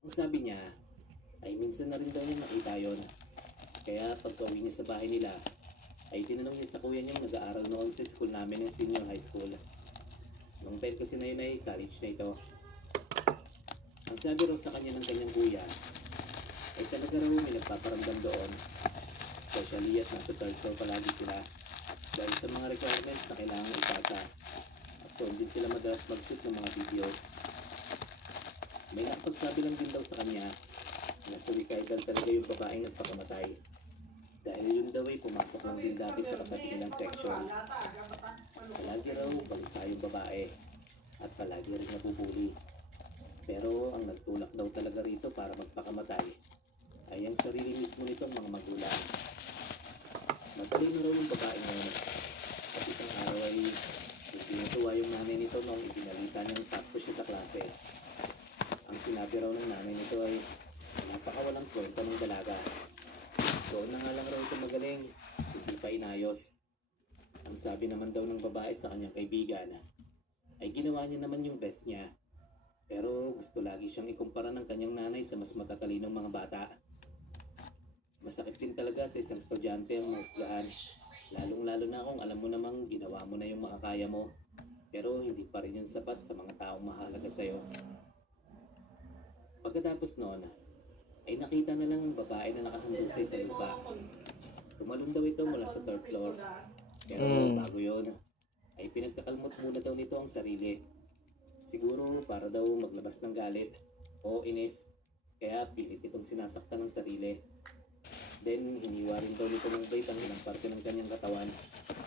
Ang sabi niya ay minsan na rin daw niya nakita yon. Kaya pagka-uwi niya sa bahay nila ay tinanong niya sa kuya niyang nag-aaral noon sa school namin ng senior high school. Nung time kasi na yun ay college na ito. Ang sabi raw sa kanya ng kanyang kuya ay talaga raw may nagpaparamdam doon. Especially at nasa third floor palagi sila dahil sa mga requirements na kailangan ipasa. At doon din sila madalas mag-shoot ng mga videos. May nakapagsabi lang din daw sa kanya na suicidal talaga yung babaeng nagpakamatay. Dahil yun daw ay pumasok lang din dati sa kapatid nilang section. Palagi raw balisa yung babae at palagi rin nabubuli. Pero ang nagtulak daw talaga rito para magpakamatay ay ang sarili mismo nitong mga magulang. Magaling na raw yung babae ngayon at isang araw ay tinutuwa yung nanay nito noong ibinalita niyang top siya sa klase. Ang sinabi raw ng nanay nito ay napakawalang kwenta ng dalaga. Doon na nga lang raw ito magaling, hindi pa inayos. Ang sabi naman daw ng babae sa kanyang kaibigan ay ginawa niya naman yung best niya. Pero gusto lagi siyang ikumpara ng kanyang nanay sa mas matatalinong mga bata. Masakit din talaga sa isang estudyante ang mahusgahan. Lalong-lalo na kung alam mo namang ginawa mo na yung makakaya mo. Pero hindi pa rin yun sapat sa mga taong mahalaga sa'yo. Pagkatapos noon, ay nakita na lang ang babae na nakahandusay sa lupa. Tumalon daw ito mula sa third floor. Pero bago yun, ay pinagkakalmot muna daw nito ang sarili. Siguro para daw maglabas ng galit o inis, kaya pilit itong sinasaktan ng sarili. Then hiniwa rin daw nito ng bait ang ilang parte ng kanyang katawan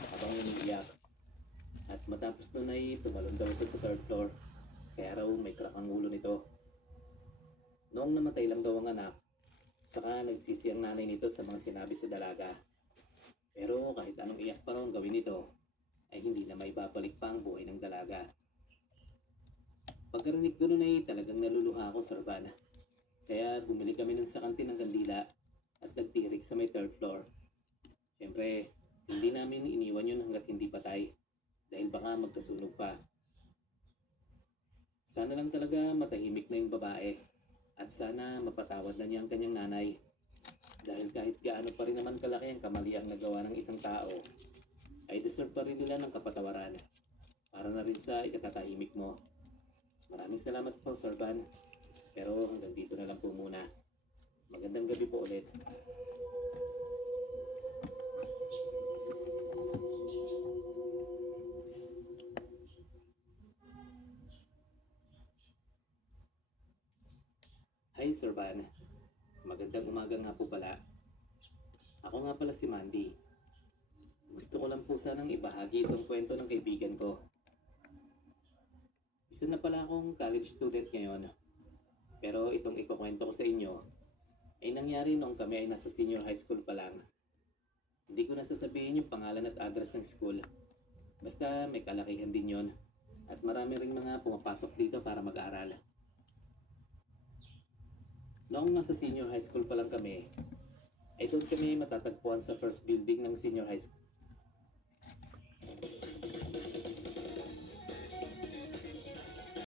habang umiiyak. At matapos nun ay tumalon daw ito sa third floor, kaya raw may crack ang ulo nito. Noong namatay lang daw ang anak, saka nagsisi ang nanay nito sa mga sinabi sa dalaga. Pero kahit anong iyak pa raw ang gawin nito, ay hindi na may babalik pa ang buhay ng dalaga. Pagkarinig ko nun ay talagang naluluha ako, Sarban. Kaya bumili kami ng sa kantin ng kandila at nagtirik sa may third floor. Siyempre, hindi namin iniwan yun hanggat hindi patay dahil baka magkasunog pa. Sana lang talaga matahimik na yung babae at sana mapatawad na niya ang kanyang nanay. Dahil kahit gaano pa rin naman kalaki ang kamaliang nagawa ng isang tao, ay deserve pa rin nila ng kapatawaran para na rin sa ikatatahimik mo. Maraming salamat po, Sir Van. Pero hanggang dito na lang po muna. Magandang gabi po ulit. Hi, Sir Van. Magandang umaga nga po pala. Ako nga pala si Mandy. Gusto ko lang po sanang ibahagi itong kwento ng kaibigan ko. Isa na pala akong college student ngayon. Pero itong ikukwento ko sa inyo ay nangyari noong kami ay nasa senior high school pa lang. Hindi ko na sasabihin yung pangalan at address ng school. Basta may kalakihan din yon. At marami ring mga pumapasok dito para mag-aral. Noong nasa senior high school pa lang kami, ay doon kami matatagpuan sa first building ng senior high school.